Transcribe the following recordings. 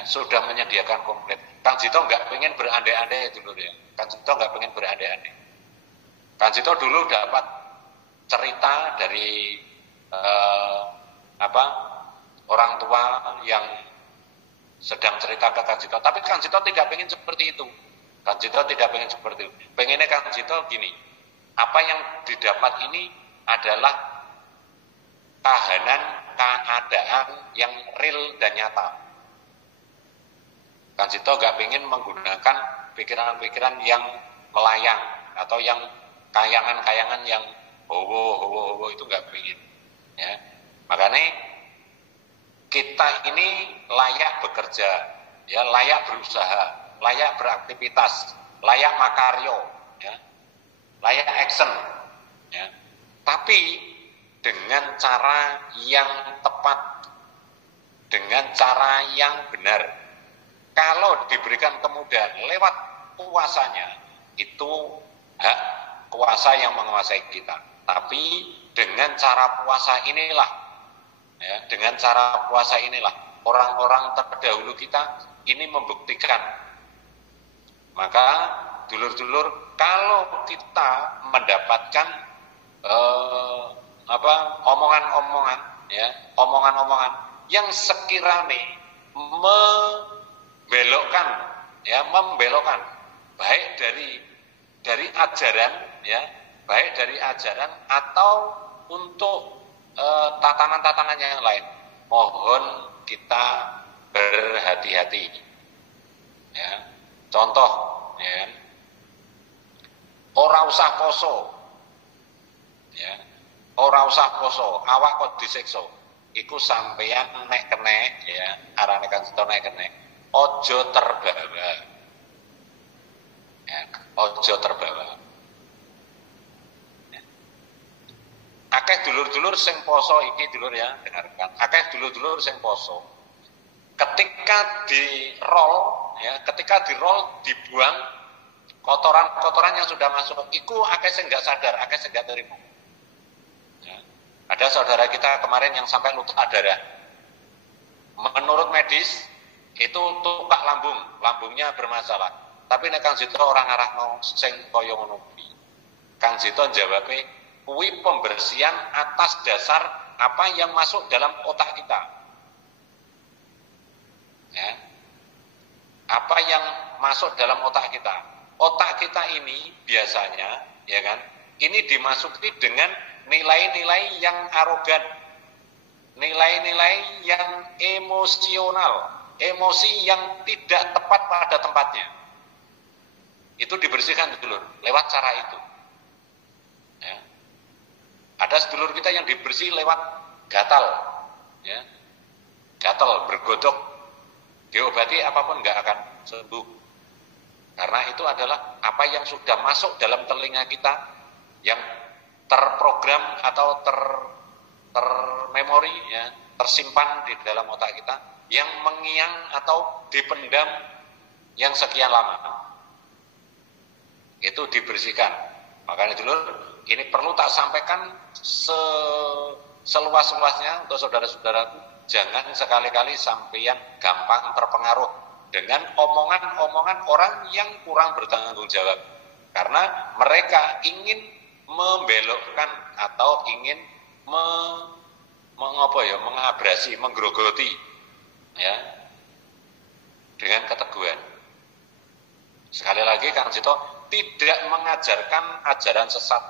ya, sudah menyediakan komplit. Kang Jito nggak pengen berandai-andai dulu ya. Kang Jito nggak pengen berandai-andai. Kang Jito dulu dapat cerita dari orang tua yang sedang cerita ke Kang Jito. Tapi Kang Jito tidak pengen seperti itu. Kang Jito tidak pengen seperti itu. Pengennya Kang Jito gini, apa yang didapat ini adalah kahanan keadaan yang real dan nyata. Kang Jito gak pengen menggunakan pikiran-pikiran yang melayang atau yang kayangan-kayangan yang howo itu gak pengen. Ya. Makanya kita ini layak bekerja, ya, layak berusaha, layak beraktivitas, layak makaryo, ya, layak action, ya. Tapi dengan cara yang tepat, dengan cara yang benar. Kalau diberikan kemudahan lewat kuasanya, itu hak kuasa yang menguasai kita. Tapi dengan cara puasa inilah, ya, dengan cara puasa inilah orang-orang terdahulu kita ini membuktikan. Maka dulur-dulur, kalau kita mendapatkan omongan-omongan, ya, omongan-omongan yang sekiranya membelokkan baik dari ajaran, ya, baik dari ajaran atau untuk tatanan-tatanan yang lain, mohon kita berhati-hati, ya. Contoh, ya, ora usah poso, ya, ora usah poso, awak kok disiksa. Iku sampeyan nek kenek, ya, arane Kang Jito nek kenek, ojo terbawa, ya, ojo terbawa. Ya. Akeh dulur-dulur sing poso iki, dulur, ya, dengarkan. Akeh dulur-dulur sing poso. Ketika di roll dibuang kotoran-kotoran yang sudah masuk, iku akeh sing enggak sadar, akeh sing enggak terima. Ya. Ada saudara kita kemarin yang sampai luka darah. Menurut medis itu tukak lambungnya bermasalah. Tapi nek Kang Jito orang ngarahno sing kaya ngono kuwi. Kang Jito jawabe kuwi pembersihan atas dasar apa yang masuk dalam otak kita. Ya. Apa yang masuk dalam otak kita. Otak kita ini biasanya, ya kan, ini dimasuki dengan nilai-nilai yang arogan, nilai-nilai yang emosional, emosi yang tidak tepat pada tempatnya. Itu dibersihkan dulu lewat cara itu. Ya. Ada sedulur kita yang dibersih lewat gatal, ya, gatal bergodok, diobati apapun nggak akan sembuh. Karena itu adalah apa yang sudah masuk dalam telinga kita, yang terprogram atau termemori, ya, tersimpan di dalam otak kita, yang mengiang atau dipendam yang sekian lama. Itu dibersihkan. Makanya dulu ini perlu tak sampaikan seluas-luasnya untuk saudara-saudaraku, jangan sekali-kali sampeyan gampang terpengaruh dengan omongan-omongan orang yang kurang bertanggung jawab, karena mereka ingin membelokkan atau ingin mengabrasi, menggerogoti, ya, dengan keteguhan. Sekali lagi Kang Jito tidak mengajarkan ajaran sesat,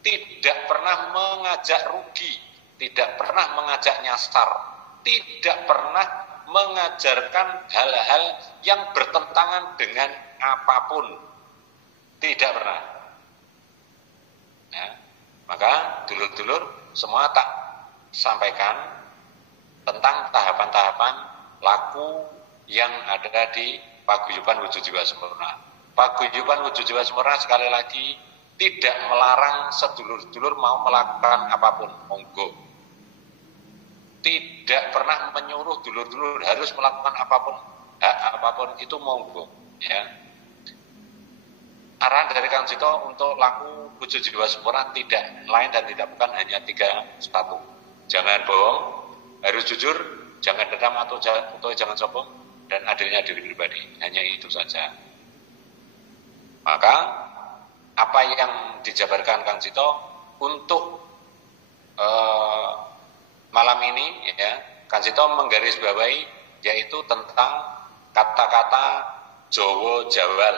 tidak pernah mengajak rugi, tidak pernah mengajak nyasar, tidak pernah mengajarkan hal-hal yang bertentangan dengan apapun, tidak pernah. Ya. Maka dulur-dulur semua tak sampaikan tentang tahapan-tahapan laku yang ada di Paguyuban Wujud Jiwa Sempurna. Paguyuban Wujud Jiwa Sempurna sekali lagi tidak melarang sedulur-dulur mau melakukan apapun, monggo. Tidak pernah menyuruh dulur-dulur harus melakukan apapun, apapun itu monggo, ya. Arahan dari Kang Jito untuk laku Wujud Jiwa Sempurna tidak lain dan tidak bukan hanya 3 1. Jangan bohong, harus jujur, jangan dendam atau jangan sombong, dan adilnya diri pribadi. Hanya itu saja. Maka apa yang dijabarkan Kang Cito untuk malam ini, ya, Kang Cito menggarisbawahi yaitu tentang kata-kata Jowo Jawal.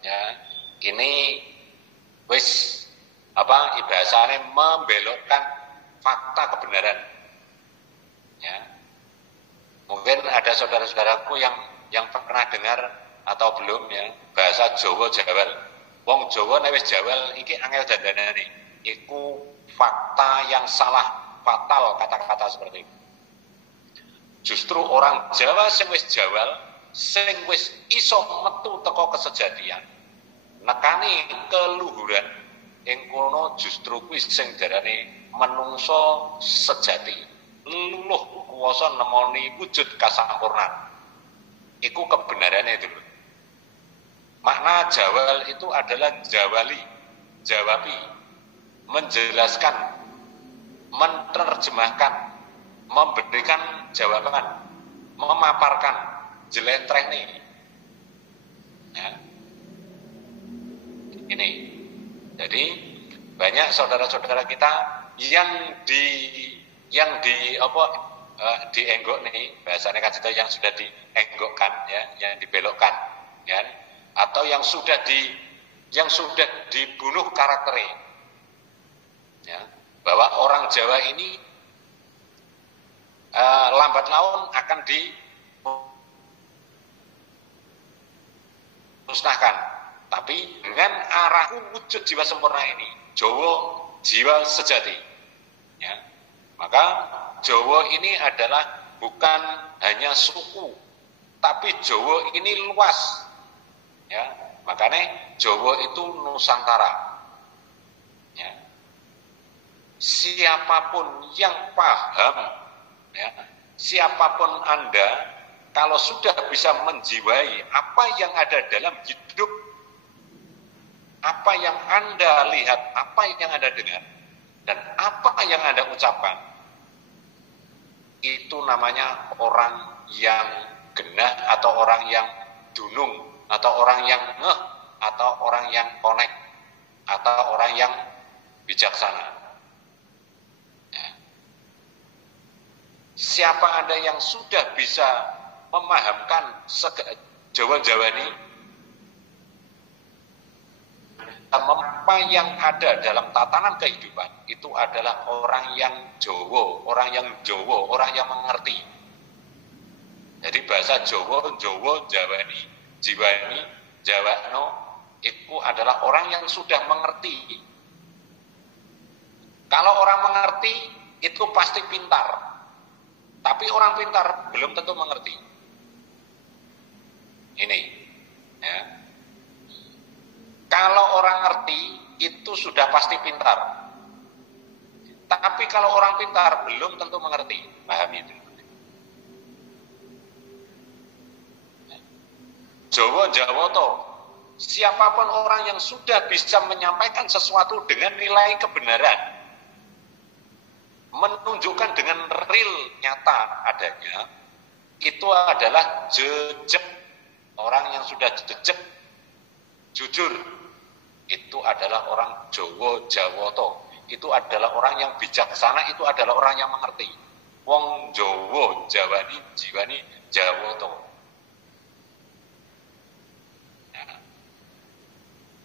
Ya, ini wis bahasanya membelokkan fakta kebenaran. Ya, mungkin ada saudara-saudaraku yang pernah dengar atau belum, ya, bahasa Jowo Jawal. Wong Jawa nek wis jawal iki angel dandanane. Iku fakta yang salah, fatal kata-kata seperti itu. Justru orang Jawa sing wis jawal, sing wis iso metu teko kesejatian, nekani keluhuran, ing kono justru kuwi sing darane menungso sejati. Luluh kuwasa nemoni wujud kasampurnan. Iku kebenarane itu. Makna jawal itu adalah jawali, jawabi, menjelaskan, menerjemahkan, memberikan jawaban, memaparkan, jelentreh nih. Ya. Ini. Jadi banyak saudara-saudara kita yang dienggok nih, bahasanya kan yang sudah dienggokkan, ya, yang dibelokkan, ya, atau yang sudah dibunuh karakternya, ya, bahwa orang Jawa ini lambat laun akan dimusnahkan, tapi dengan arah wujud jiwa sempurna ini, Jawa jiwa sejati, ya, maka Jawa ini adalah bukan hanya suku, tapi Jawa ini luas, ya, makanya Jawa itu Nusantara, ya. Siapapun yang paham, ya, siapapun Anda, kalau sudah bisa menjiwai apa yang ada dalam hidup, apa yang Anda lihat, apa yang Anda dengar, dan apa yang Anda ucapkan, itu namanya orang yang genah, atau orang yang dunung, atau orang yang ngeh, atau orang yang connect, atau orang yang bijaksana. Ya. Siapa Anda yang sudah bisa memahamkan Jawa-Jawa ini, apa yang ada dalam tatanan kehidupan, itu adalah orang yang Jawa, orang yang mengerti. Jadi bahasa Jawa, Jawani, Jiwani, Jawano, itu adalah orang yang sudah mengerti. Kalau orang mengerti, itu pasti pintar. Tapi orang pintar belum tentu mengerti. Ini, ya. Kalau orang ngerti, itu sudah pasti pintar. Tapi kalau orang pintar belum tentu mengerti. Pahami itu. Jawa to. Siapapun orang yang sudah bisa menyampaikan sesuatu dengan nilai kebenaran, menunjukkan dengan real, nyata adanya, itu adalah jejak. Orang yang sudah jejak, jujur, itu adalah orang Jawa to. Itu adalah orang yang bijaksana, itu adalah orang yang mengerti. Wong Jawa, Jawani, Jiwani, Jawa to.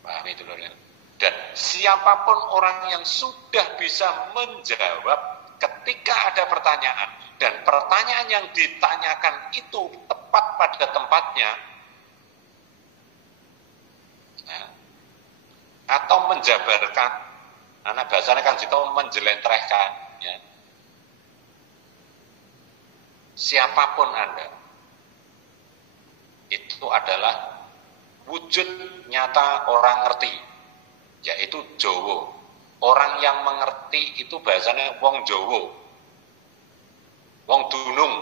Paham itu loh, ya. Dan siapapun orang yang sudah bisa menjawab ketika ada pertanyaan, dan pertanyaan yang ditanyakan itu tepat pada tempatnya, ya, atau menjabarkan, anak bahasanya kan itu menjelentrehkan, ya. Siapapun Anda, itu adalah wujud nyata orang ngerti, yaitu Jawa. Orang yang mengerti itu bahasanya wong Jawa, wong dunung,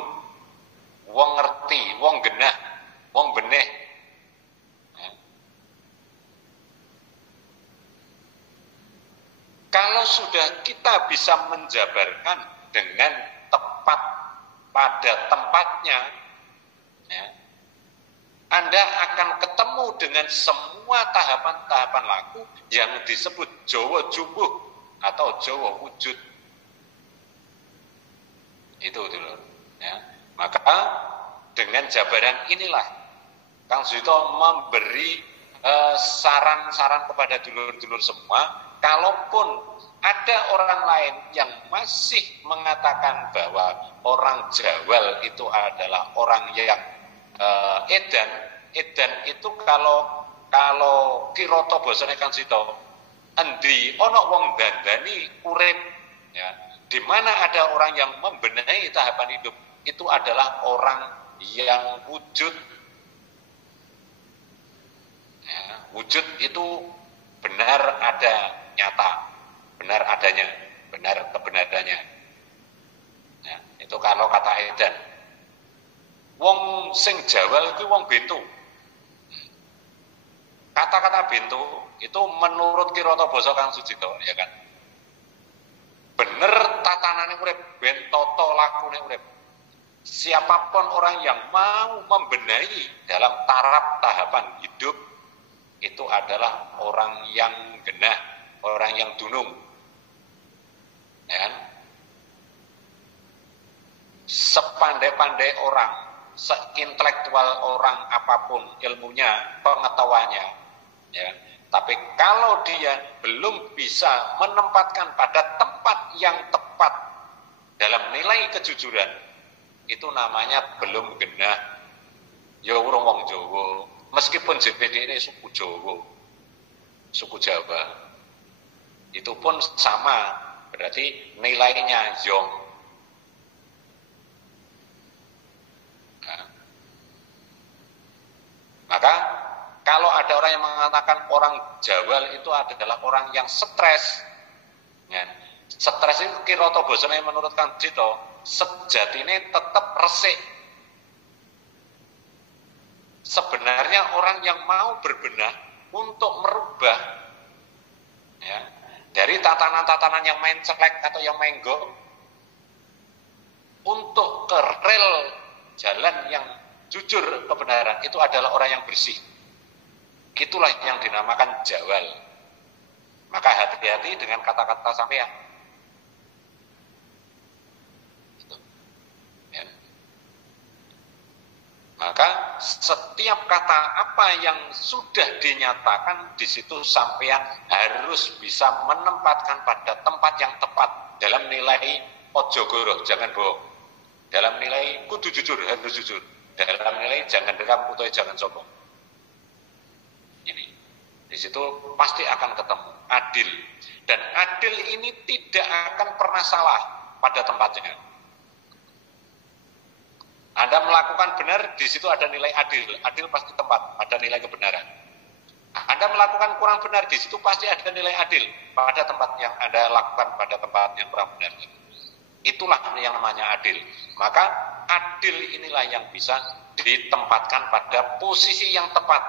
wong ngerti, wong genah, wong beneh. Ya. Kalau sudah kita bisa menjabarkan dengan tepat pada tempatnya, ya, Anda akan ketemu dengan semua tahapan-tahapan laku yang disebut Jawa Jumbuh atau Jawa Wujud. Itu dulu. Ya. Maka dengan jabaran inilah Kang Suyito memberi saran-saran kepada dulur-dulur semua, kalaupun ada orang lain yang masih mengatakan bahwa orang Jawal itu adalah orang yang edan itu kalau kirata basane Kang Suyito endi ana wong dandani urip ya, di mana ada orang yang membenahi tahapan hidup, itu adalah orang yang wujud ya, wujud itu benar ada, nyata, benar adanya, benar kebenarannya ya, itu kalau kata edan. Wong sing Jawal itu wong bento. Kata-kata bento itu menurut kirata basa Kang Sujito ya kan. Bener tatanane urip, ben tata lakune urip. Siapapun orang yang mau membenahi dalam taraf tahapan hidup itu adalah orang yang genah, orang yang dunung. Ya kan? Sepandai-pandai orang, seintelektual orang apapun ilmunya, pengetahuannya, ya. Tapi kalau dia belum bisa menempatkan pada tempat yang tepat dalam nilai kejujuran, itu namanya belum genah. Ya urung wong Jawa, meskipun JPD ini suku Jawa, suku Jawa, itu pun sama, berarti nilainya yong. Maka kalau ada orang yang mengatakan orang Jawal itu adalah orang yang stres, ya. Stres itu kirata basane menurut Kang Suyito sejatine tetap resik. Sebenarnya orang yang mau berbenah untuk merubah ya, dari tatanan-tatanan yang main celek atau yang menggo untuk ke rel jalan yang jujur kebenaran, itu adalah orang yang bersih. Itulah yang dinamakan Jawal. Maka hati-hati dengan kata-kata sampean. Ya. Maka setiap kata apa yang sudah dinyatakan di situ sampean harus bisa menempatkan pada tempat yang tepat dalam nilai ojo goroh, jangan bohong. Dalam nilai kudu jujur, harus jujur. Dalam nilai jangan deram atau jangan sombong. Ini di situ pasti akan ketemu adil, dan adil ini tidak akan pernah salah pada tempatnya. Anda melakukan benar, di situ ada nilai adil, adil pasti tempat, ada nilai kebenaran. Anda melakukan kurang benar, di situ pasti ada nilai adil pada tempat yang Anda lakukan pada tempat yang kurang benar. Itulah yang namanya adil. Maka adil inilah yang bisa ditempatkan pada posisi yang tepat.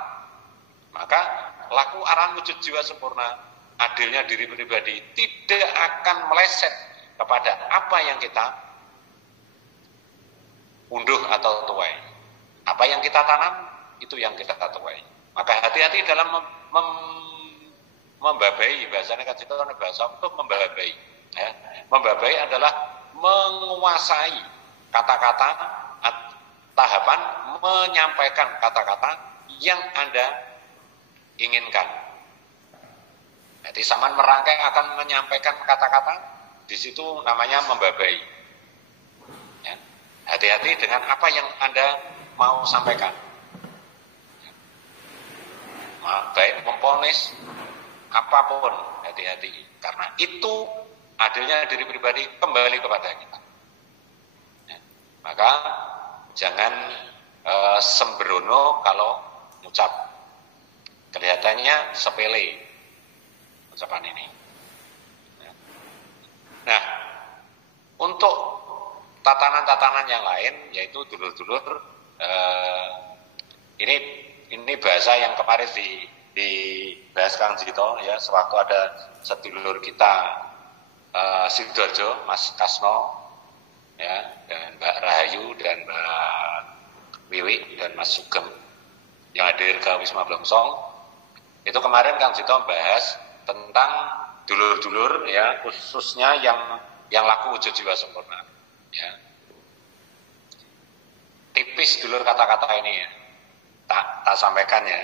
Maka laku aran wujud jiwa sempurna, adilnya diri pribadi tidak akan meleset kepada apa yang kita unduh atau tuai. Apa yang kita tanam, itu yang kita tuai. Maka hati-hati dalam membabai, bahasanya kan itu bahasa untuk membabai. Ya. Membabai adalah menguasai kata-kata, tahapan menyampaikan kata-kata yang Anda inginkan. Jadi Saman merangkai akan menyampaikan kata-kata, di situ namanya membabai. Ya. Hati-hati dengan apa yang Anda mau sampaikan. Ya. Baik memponis apapun, hati-hati. Karena itu adilnya diri pribadi kembali kepada kita. Ya. Maka jangan sembrono kalau mengucap. Kelihatannya sepele ucapan ini. Nah, untuk tatanan-tatanan yang lain, yaitu dulur-dulur, ini bahasa yang kemarin dibahas Kang Suyito, ya, sewaktu ada sedulur kita Sidoarjo, Mas Kasno, ya, dan Mbak Rahayu dan Mbak Wiwi dan Mas Sugeng. yang hadir ke Wisma Blomsong. Itu kemarin Kang Jito bahas tentang dulur-dulur ya, khususnya yang laku wujud jiwa sempurna. Ya. Tipis dulur kata-kata ini ya. Tak sampaikan ya.